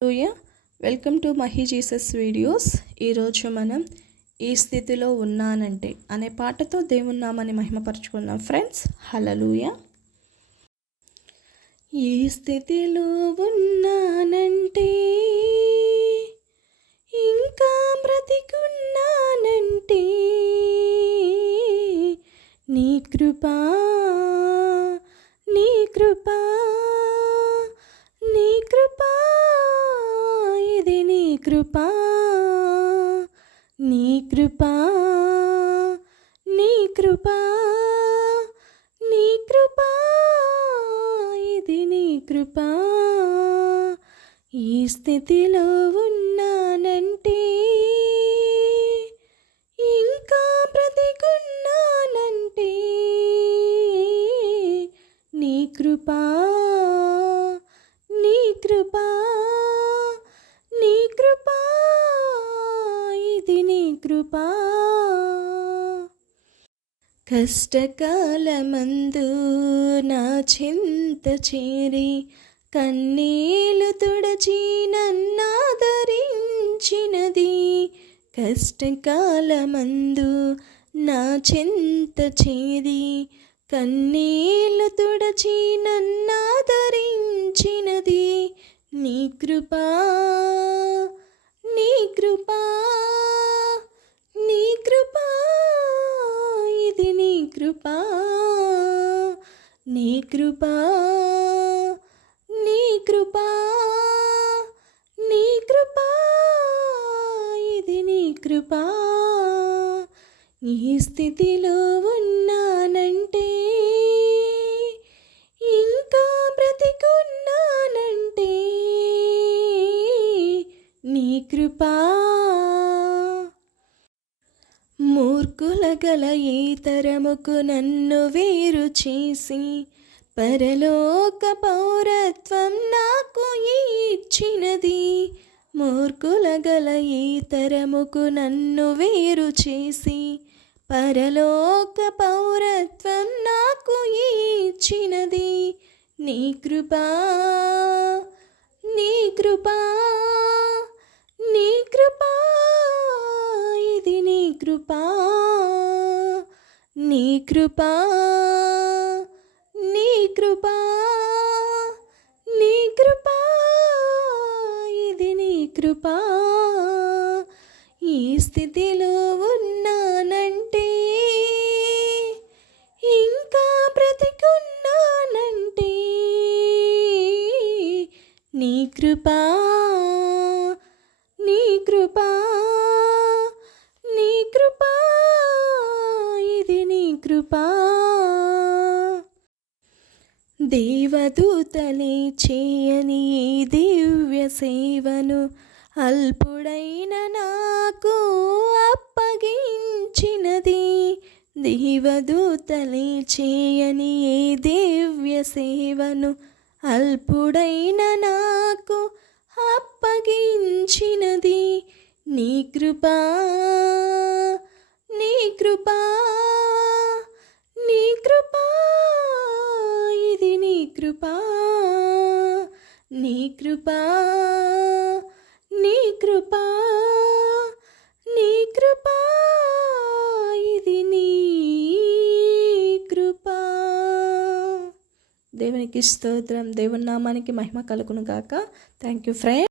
Hallelujah. Welcome to Mahi Jesus videos. ఈరోజు మనం ఈ స్థితిలో ఉన్నానంటే అనే పాటతో దేవుని నామాన్ని మహిమపరచుకుందాం ఫ్రెండ్స్. హల్లెలూయా. ఈ స్థితిలో ఉన్నానంటే, ఇంకా బ్రతికున్నానంటే, నీ కృపా నీ కృపా నీ కృపా, ఇది నీ కృపా నీ కృపా నీ కృపా నీ కృపా, ఇది నీ కృపా. ఈ స్థితిలో ఉన్నానంటే, ఇంకా బ్రతికున్నానంటే, నీ కృపా నీ కృపా నీ కృపా, ఇది నీ కృపా. కష్టకాలమందు నా చింత చేరి, కన్నీలు తుడచి నన్నాదరించినది. కష్టకాలమందు నా చింత చేరి, కన్నీలు తుడచి నన్నాదరించినది. నీ కృపా నీ కృపా నీ కృపా, ఇది నీ కృపా నీ కృపా నీ కృపా నీ కృపా, ఇది నీ కృపా. ఈ స్థితిలో ఉన్నానంటే, ఇంకా బ్రతికున్నానంటే, నీ కృపా. మూర్ఖుల గల ఈ తరముకు నన్ను వేరు చేసి, పరలోక పౌరత్వం నాకు ఇచ్చినది. మూర్ఖుల గల ఈ తరముకు నన్ను వేరు చేసి, పరలోక పౌరత్వం నాకు ఇచ్చినది. నీ కృపా నీ కృపా నీ కృపా, ఇది నీ కృపా నీ కృపా నీ కృపా నీ కృపా, ఇది నీ కృపా. ఈ స్థితిలో ఉన్నానంటే, ఇంకా బ్రతికున్నానంటే, నీ కృపా నీ కృపా నీ కృపా, ఇది నీ కృపా. దేవదూతలే చేయని ఈ దివ్య సేవను అల్పుడైన నాకు అప్పగించినది. దేవదూతలే చేయని ఈ దివ్య సేవను అల్పుడైన నాకు అప్పగించినది. నీ కృపా నీ కృపా నీ కృపా, ఇది నీ కృపా నీ కృపా నీ కృపా నీ కృపా, ఇది నీ కృపా. దేవునికి స్తోత్రం. దేవుని నామానికి మహిమ కలుగును గాక. Thank you friends.